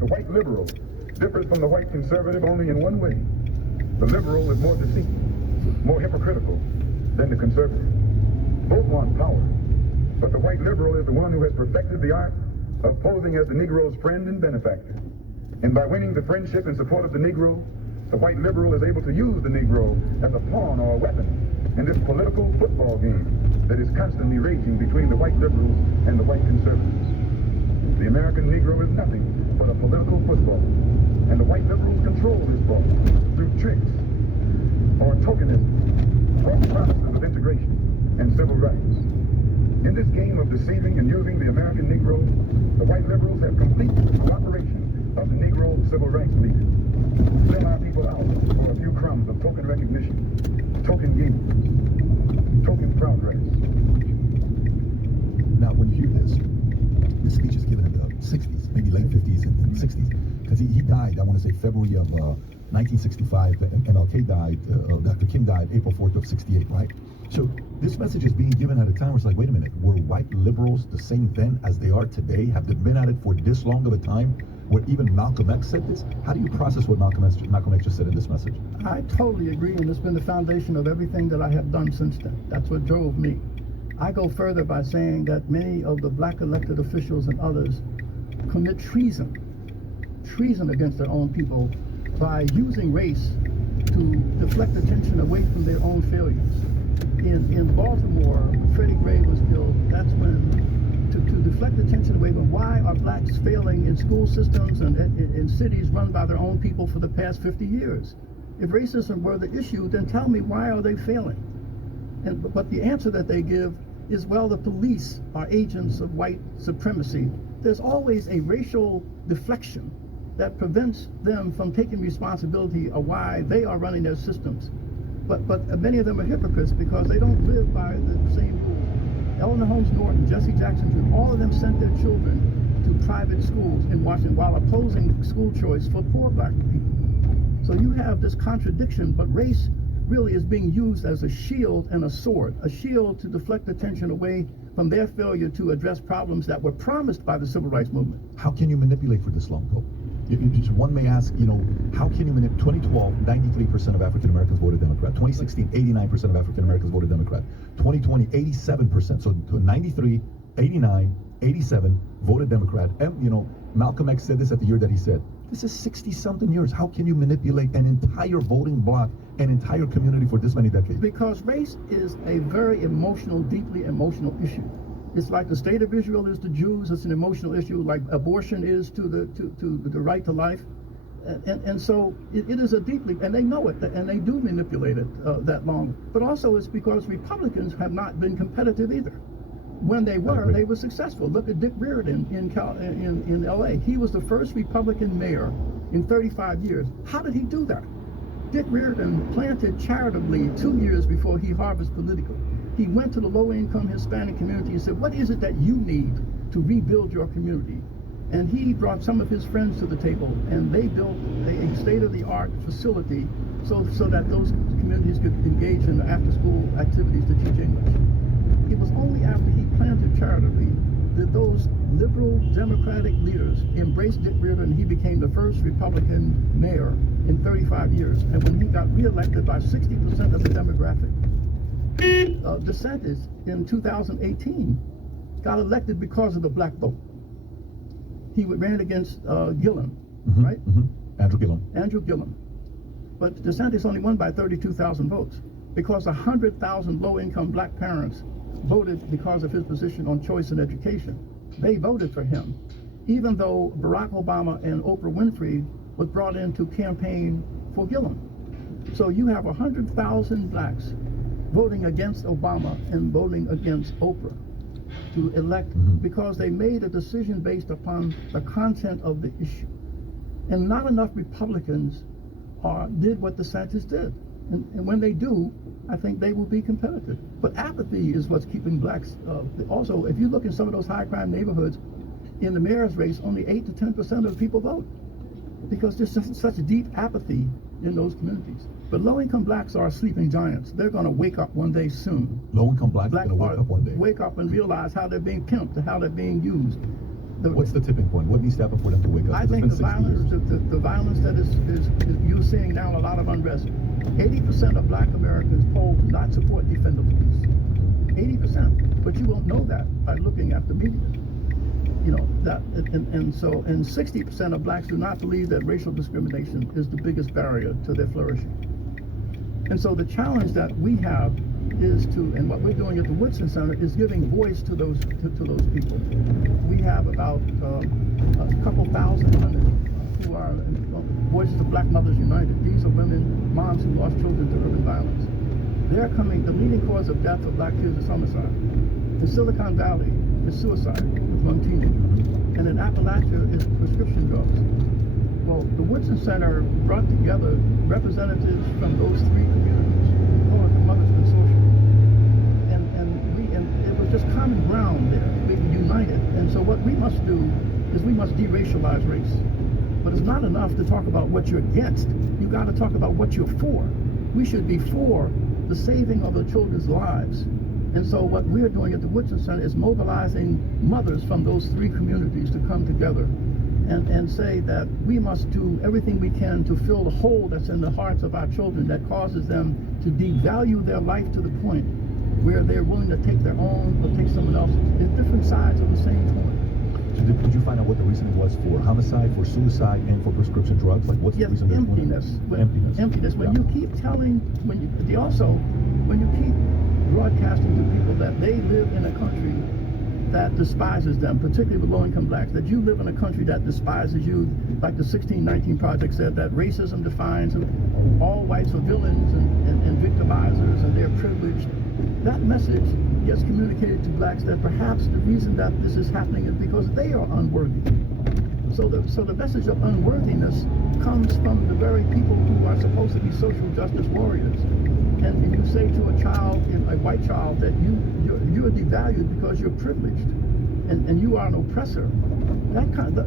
The white liberal differs from the white conservative only in one way. The liberal is more deceitful, more hypocritical than the conservative. Both want power, but the white liberal is the one who has perfected the art of posing as the Negro's friend and benefactor. And by winning the friendship and support of the Negro, the white liberal is able to use the Negro as a pawn or a weapon in this political football game that is constantly raging between the white liberals and the white conservatives. The American Negro is nothing but a political football, and the white liberals control this ball through tricks or tokenism, false promises of integration and civil rights. In this game of deceiving and using the American Negro, the white liberals have complete cooperation of the Negro civil rights leaders who sell our people out for a few crumbs of token recognition, token gains, token progress. Now, when you hear this speech is given in the 60s, maybe late 50s and 60s, because he died, I want to say February of 1965, and MLK died, Dr. King died April 4th of 68, right? So this message is being given at a time where it's like, wait a minute, were white liberals the same then as they are today? Have they been at it for this long of a time? Where even Malcolm X said this? How do you process what Malcolm X just said in this message? I totally agree, and it's been the foundation of everything that I have done since then. That's what drove me. I go further by saying that many of the black elected officials and others commit treason against their own people by using race to deflect attention away from their own failures. In Baltimore, when Freddie Gray was killed, that's when to deflect attention away from why are blacks failing in school systems and in cities run by their own people for the past 50 years. If racism were the issue, then tell me, why are they failing? But the answer that they give is, well, the police are agents of white supremacy. There's always a racial deflection that prevents them from taking responsibility of why they are running their systems. But many of them are hypocrites because they don't live by the same rules. Eleanor Holmes Norton, Jesse Jackson Jr., all of them sent their children to private schools in Washington while opposing school choice for poor black people. So you have this contradiction, but race really is being used as a shield and a sword, a shield to deflect attention away from their failure to address problems that were promised by the civil rights movement. How can you manipulate for this long, though? One may ask, how can you manipulate? 2012, 93% of African Americans voted Democrat. 2016, 89% of African Americans voted Democrat. 2020, 87%. So 93, 89, 87 voted Democrat. And, Malcolm X said this at the year that he said, this is 60-something years. How can you manipulate an entire voting bloc, an entire community for this many decades? Because race is a very emotional, deeply emotional issue. It's like the state of Israel is to Jews. It's an emotional issue, like abortion is to the right to life. And so it is a deeply, and they know it, and they do manipulate it that long. But also it's because Republicans have not been competitive either. When they were successful. Look at Dick Riordan in LA. He was the first Republican mayor in 35 years. How did he do that? Dick Riordan planted charitably 2 years before he harvested politically. He went to the low-income Hispanic community and said, what is it that you need to rebuild your community? And he brought some of his friends to the table, and they built a state-of-the-art facility so that those communities could engage in after-school activities to teach English. It was only after he planted charitably that those liberal Democratic leaders embraced Dick Riordan, and he became the first Republican mayor in 35 years. And when he got reelected by 60% of the demographic, DeSantis in 2018 got elected because of the black vote. He ran against Gillum, right? Andrew Gillum. But DeSantis only won by 32,000 votes because 100,000 low-income black parents voted because of his position on choice in education. They voted for him, even though Barack Obama and Oprah Winfrey was brought in to campaign for Gillum. So you have 100,000 blacks voting against Obama and voting against Oprah to elect because they made a decision based upon the content of the issue. And not enough Republicans did what DeSantis did. And when they do, I think they will be competitive. But apathy is what's keeping blacks. Also, if you look in some of those high crime neighborhoods, in the mayor's race, only 8 to 10% of the people vote because there's such deep apathy in those communities. But low-income blacks are sleeping giants. They're going to wake up one day soon. Low-income blacks are going to wake up one day. Wake up and realize how they're being pimped and how they're being used. What's the tipping point? What needs to happen for them to wake up? I think the violence that is you're seeing now, a lot of unrest. 80% of Black Americans polled do not support defend the police. 80%, but you won't know that by looking at the media. You know that, and 60% of Blacks do not believe that racial discrimination is the biggest barrier to their flourishing. And so the challenge that we have is to, and what we're doing at the Woodson Center is giving voice to those people. We have about a couple thousand women who are Voices of Black Mothers United. These are women, moms who lost children to urban violence. They're coming. The leading cause of death for Black kids is homicide. In Silicon Valley, is suicide among teenagers, and in Appalachia is prescription drugs. Well, the Woodson Center brought together representatives from those three communities, call it the Mothers Consortium, and it was just common ground there. We were united, and so what we must do is we must deracialize race. But it's not enough to talk about what you're against. You got to talk about what you're for. We should be for the saving of the children's lives. And so what we're doing at the Woodson Center is mobilizing mothers from those three communities to come together and say that we must do everything we can to fill the hole that's in the hearts of our children that causes them to devalue their life to the point where they're willing to take their own or take someone else's. It's different sides of the same coin. So did you find out what the reason was for homicide, for suicide, and for prescription drugs? Like, what's the reason? Emptiness. Emptiness. When you keep telling, when you keep broadcasting to people that they live in a country that despises them, particularly with low-income Blacks, that you live in a country that despises you, like the 1619 Project said, that racism defines all whites are villains and victimizers and they're privileged. That message gets communicated to Blacks that perhaps the reason that this is happening is because they are unworthy. So the message of unworthiness comes from the very people who are supposed to be social justice warriors. And if you say to a child, a white child, that you're devalued because you're privileged and you are an oppressor,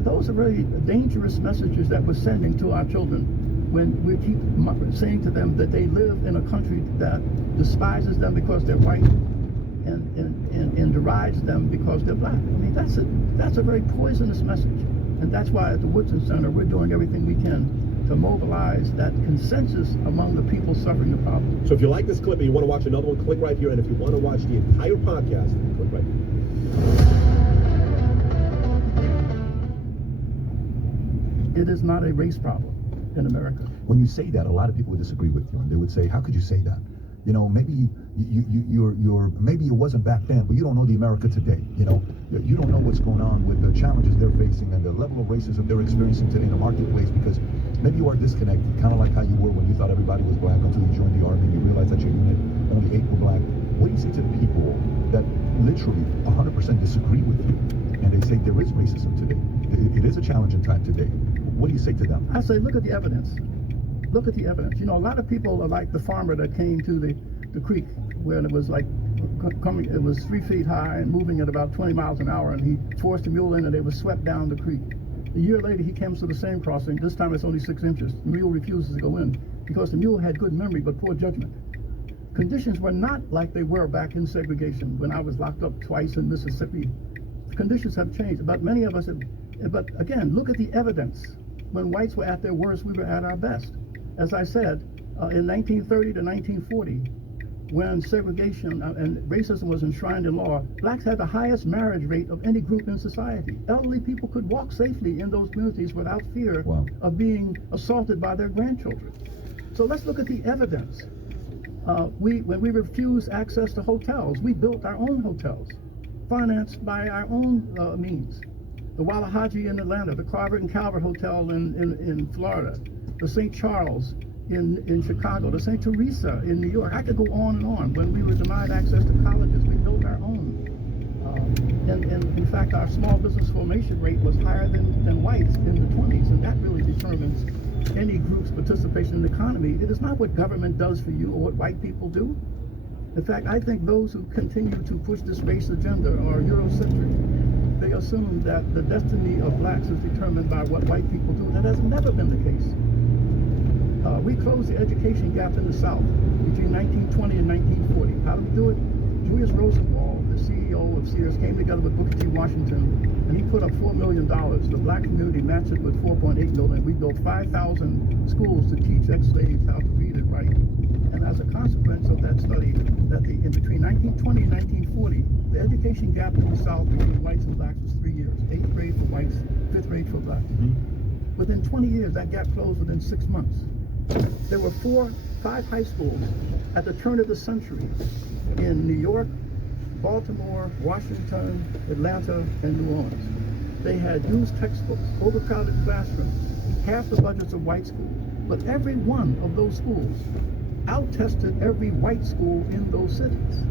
those are very dangerous messages that we're sending to our children when we keep saying to them that they live in a country that despises them because they're white and derides them because they're Black. I mean, that's a very poisonous message. And that's why at the Woodson Center we're doing everything we can to mobilize that consensus among the people suffering the problem. So if you like this clip and you want to watch another one, click right here. And if you want to watch the entire podcast, click right here. It is not a race problem in America. When you say that, a lot of people would disagree with you, and they would say, "How could you say that? You know, maybe maybe it wasn't back then, but you don't know the America today. You know, you don't know what's going on with the challenges they're facing and the level of racism they're experiencing today in the marketplace, because maybe you are disconnected, kind of like how you were when you thought everybody was Black until you joined the Army and you realized that your unit only 8 were Black." What do you say to the people that literally 100% disagree with you and they say there is racism today? It is a challenging time today. What do you say to them? I say, look at the evidence. Look at the evidence. You know, a lot of people are like the farmer that came to the creek when it was like coming, it was 3 feet high and moving at about 20 miles an hour, and he forced a mule in and they were swept down the creek. A year later, he comes to the same crossing. This time it's only 6 inches. The mule refuses to go in because the mule had good memory but poor judgment. Conditions were not like they were back in segregation when I was locked up twice in Mississippi. Conditions have changed, but many of us have, but again, look at the evidence. When whites were at their worst, we were at our best. As I said, in 1930 to 1940, when segregation and racism was enshrined in law, Blacks had the highest marriage rate of any group in society. Elderly people could walk safely in those communities without fear of being assaulted by their grandchildren. So let's look at the evidence. When we refused access to hotels, we built our own hotels, financed by our own means. The Wallahaji in Atlanta, the Carver and Calvert Hotel in Florida, the St. Charles in Chicago, the St. Teresa in New York. I could go on and on. When we were denied access to colleges, we built our own. And in fact, our small business formation rate was higher than whites in the 20s, and that really determines any group's participation in the economy. It is not what government does for you or what white people do. In fact, I think those who continue to push this race agenda are Eurocentric. They assume that the destiny of Blacks is determined by what white people do. That has never been the case. We closed the education gap in the South between 1920 and 1940. How did we do it? Julius Rosenwald, the CEO CEO of Sears came together with Booker T. Washington, and he put up $4 million. The black community matched it with $4.8 million. We built 5,000 schools to teach ex-slaves how to read and write. And as a consequence of that study, that in between 1920 and 1940, the education gap in the South between whites and blacks was 3 years. 8th grade for whites, 5th grade for blacks. Within 20 years, that gap closed within 6 months. There were 5 high schools at the turn of the century in New York, Baltimore, Washington, Atlanta, and New Orleans. They had used textbooks, overcrowded classrooms, half the budgets of white schools. But every one of those schools out-tested every white school in those cities.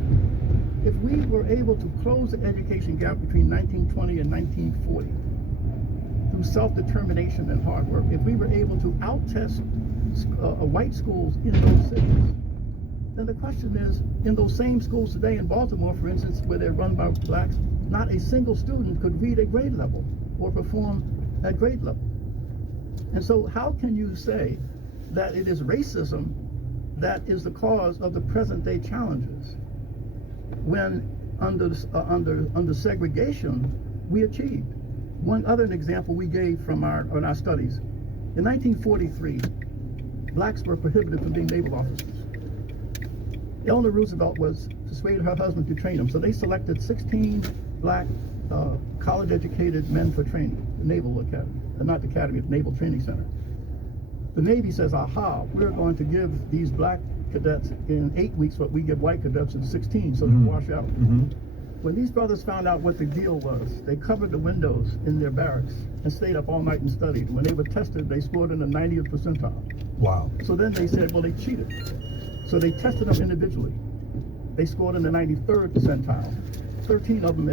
If we were able to close the education gap between 1920 and 1940 through self-determination and hard work, if we were able to out-test white schools in those cities, then the question is, in those same schools today in Baltimore, for instance, where they're run by blacks, not a single student could read at grade level or perform at grade level. And so how can you say that it is racism that is the cause of the present day challenges when under segregation we achieved? One other example we gave from our studies. In 1943, blacks were prohibited from being naval officers. Eleanor Roosevelt was persuaded her husband to train them, so they selected 16 black college-educated men for training, the Naval Academy, not the Academy, the Naval Training Center. The Navy says, aha, we're going to give these black cadets in 8 weeks what we give white cadets in 16, so they wash out. When these brothers found out what the deal was, they covered the windows in their barracks and stayed up all night and studied. When they were tested, they scored in the 90th percentile. Wow. So then they said, well, they cheated. So they tested them individually. They scored in the 93rd percentile. 13 of them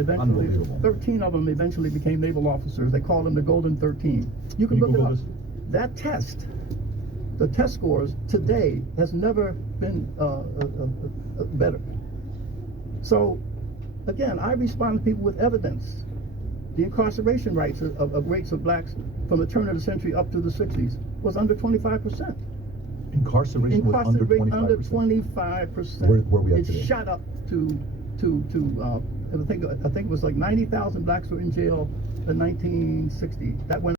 eventually became naval officers. They called them the Golden 13. You can look it up. That test, the test scores today has never been better. So again, I respond to people with evidence. The incarceration rates of blacks from the turn of the century up to the 60s was under 25%. Incarceration was under 25%. Under 25%. Where we at today? It shot up to I think it was like 90,000 blacks were in jail in 1960. That went